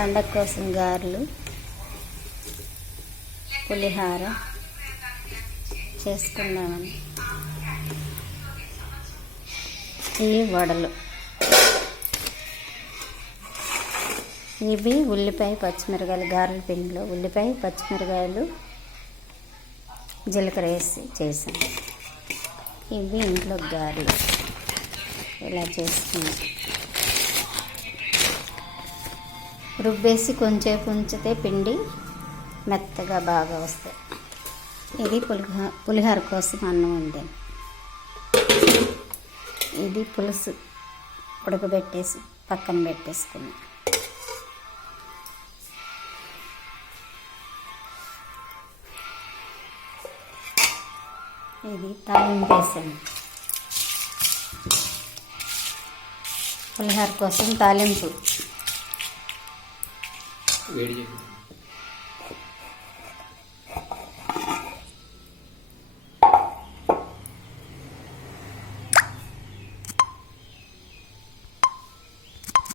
పండగ కోసం గారెలు, పులిహార చేసుకుందామని. ఇవి వడలు. ఇవి ఉల్లిపాయ పచ్చిమిరకాయలు, గారెల పిండిలో ఉల్లిపాయ పచ్చిమిరకాయలు జీలకర్ర వేసి చేసాను. ఇవి ఇంట్లో గారెలు ఇలా చేసుకున్నాం. రుబ్బేసి కొంచెంసేపు ఉంచితే పిండి మెత్తగా బాగా వస్తాయి. ఇది పులిహోర కోసం అన్నం వండాను. ఇది పులుసు ఉడకబెట్టేసి పక్కన పెట్టేసుకున్నాం. ఇది తాలింపు వేసాను. పులిహోర కోసం తాలింపు వేడి చేసి